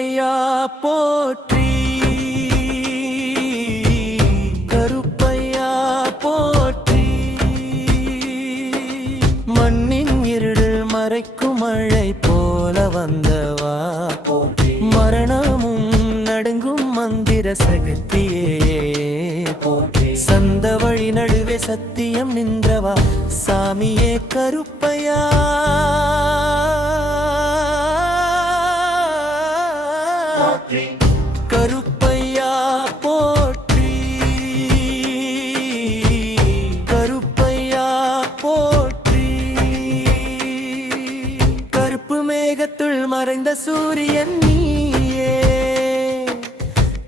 கருப்பையா போற்றி, கருப்பையா போற்றி. மண்ணின் இருள் மறைக்கும் மழை போல வந்தவா போற்றி, மரணமும் நடுங்கும் மந்திர சக்தியே போற்றி. சந்த வழி நடுவே சத்தியம் நின்றவா சாமியே கருப்பையா. கருப்பையா போற்றி, கருப்பையா போற்றி. கருப்பு மேகத்துள் மறைந்த சூரியன் நீயே,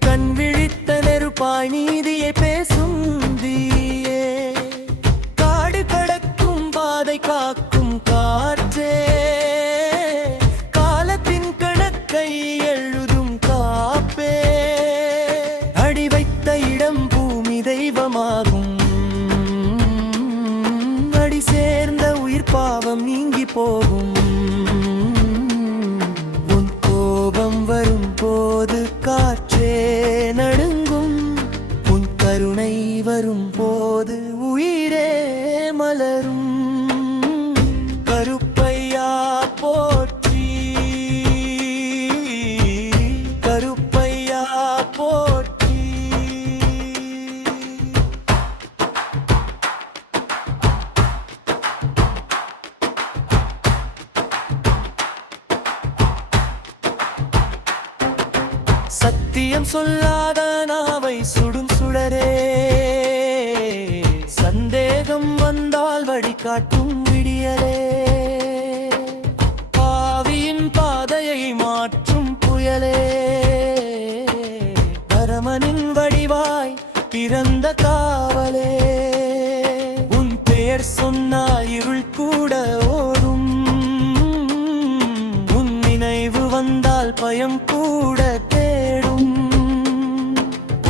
கண் விழித்த நெருப்பாய் நீதியை பேசும் தீயே. காடு கடக்கும் பாதை காக்கும் காற்றே, காலத்தின் கணக்கை எழுதும் காப்பே. அடி வைத்த இடம் பூமி தெய்வமாகும், அடி சேர்ந்த உயிர் பாவம் நீங்கி போகும். உன் கோபம் வரும் போது காற்றே நடுங்கும், உன் கருணை வரும் போது உயிரே மலரும். கருப்பையா போற்றி, கருப்பையா போற்றி. சத்தியம் சொல்லாத நாவை சுடும் சுடரே, சந்தேகம் வந்தால் வழிகாட்டும் விடியலே. பாவியின் பாதையை மாற்றும் புயலே, பரமனின் வடிவாய் பிறந்த காவலே. உன் பெயர் சொன்னால் இருள் கூட ஓடும், உன் நினைவு வந்தால் பயம் கூட தேடும்.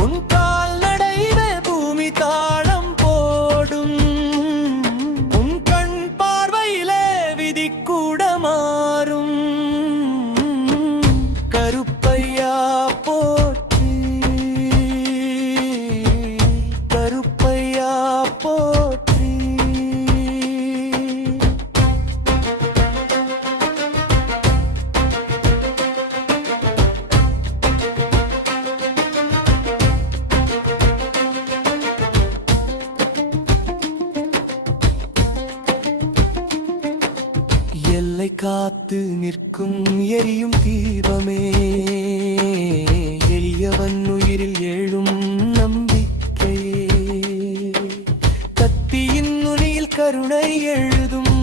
உன் கால்நடைவே பூமி தாளம் போடும், உன் கண் பார்வையிலே விதி கூட மாறும். கருப்பையா போற்றி, கருப்பையா போற்றி. எல்லை காத்து நிற்கும் எரியும் தீபமே, எளியவன் உயிரில் எழும் நம்பிக்கையே. கத்தியின் நுனியில் கருணை எழுதும்,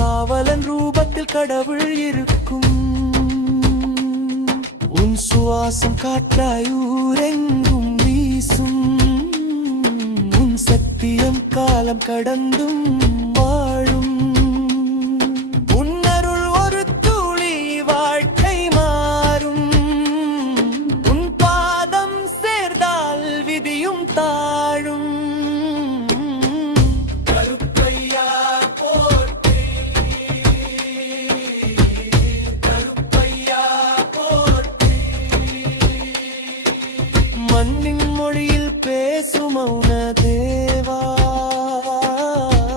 காவலன் ரூபத்தில் கடவுள் இருக்கும். உன் சுவாசம் காற்றாய் ஊரெங்கும் வீசும், உன் சத்தியம் காலம் கடந்தும் வாழும். உன் அருள் ஒரு துளி வாழ்க்கை மாறும், உன் பாதம் சேர்ந்தால் விதியும் தாழும். கருப்பையா போற்றி, கருப்பையா போற்றி. மண்ணின் மொழியில் பேசும் மௌன தேவா,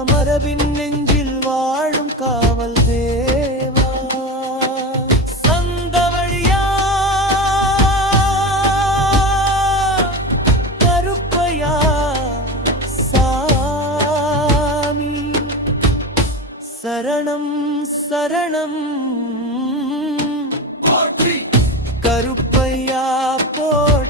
மரபின் நெஞ்சில் வாழும் காவல் தேவா. சந்த வழியா கருப்பையா சாமி. சரணம் சரணம் கருப்பையா போற்றி.